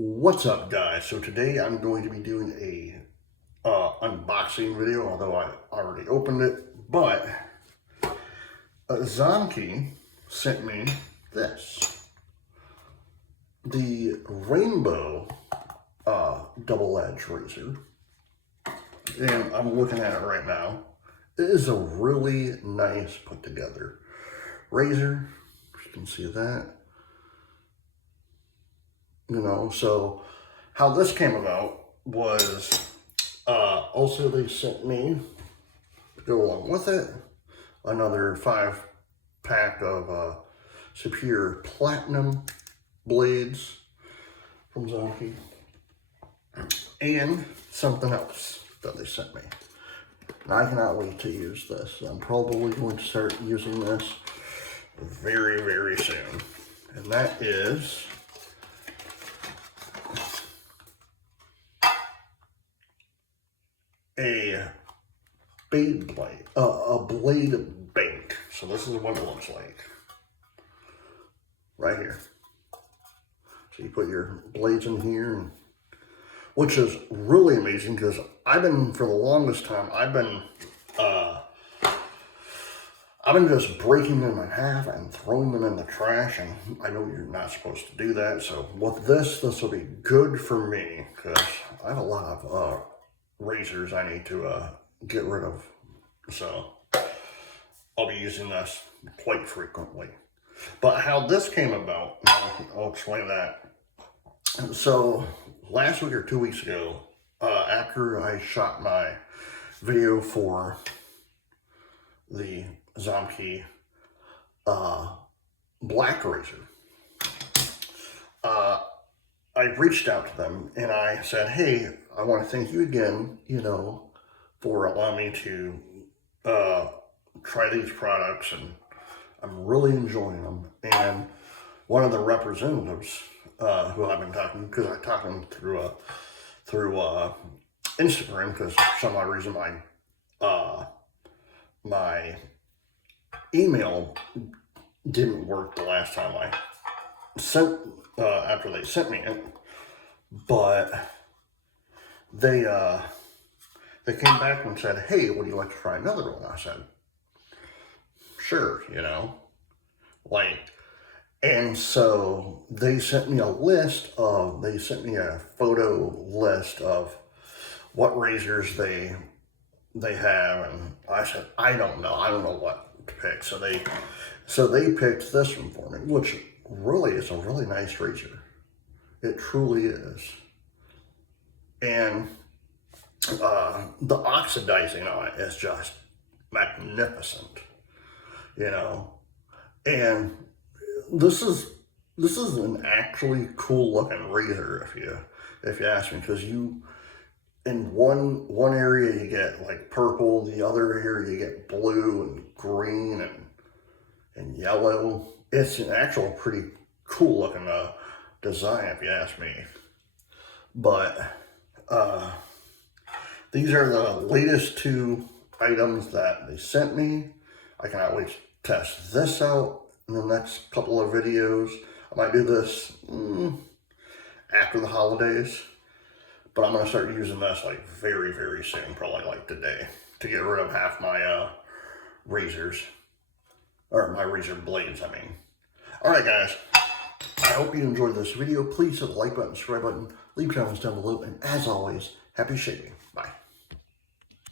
What's up, guys? So today I'm going to be doing a unboxing video, although I already opened it. But Zomchi sent me this, the rainbow double-edged razor, and I'm looking at it right now. It is a really nice put together razor. You can see that. So how this came about was also they sent me, to go along with it, another 5-pack of Superior Platinum blades from Zomchi, and something else that they sent me. And I cannot wait to use this. I'm probably going to start using this very, very soon. And that is a blade bank. So this is what it looks like right here. So you put your blades in here, which is really amazing because for the longest time, I've been just breaking them in half and throwing them in the trash, and I know you're not supposed to do that. So with this will be good for me because I have a lot of razors I need to get rid of. So I'll be using this quite frequently. But how this came about, I'll explain that. So last week or 2 weeks ago, after I shot my video for the Zomchi black razor, I reached out to them and I said, hey, I want to thank you again, for allowing me to try these products, and I'm really enjoying them. And one of the representatives who I've been talking to, because I talked to them through Instagram, because for some odd reason my email didn't work the last time I sent after they sent me it, but they came back and said, hey, would you like to try another one? I said, sure, and so they sent me a photo list of what razors they have, and I said, I don't know what to pick. So they picked this one for me, which really is a really nice razor. It truly is. And the oxidizing on it is just magnificent, and this is an actually cool looking razor if you ask me, because in one area you get like purple, the other area you get blue and green and yellow. It's an actual pretty cool looking design if you ask me. But these are the latest 2 items that they sent me. I cannot wait to test this out in the next couple of videos. I might do this after the holidays, but I'm going to start using this like very, very soon, probably like today, to get rid of half my razors, or my razor blades, I mean. All right, guys, I hope you enjoyed this video. Please hit the like button, subscribe button, leave comments down below, and as always, happy shaping. Bye.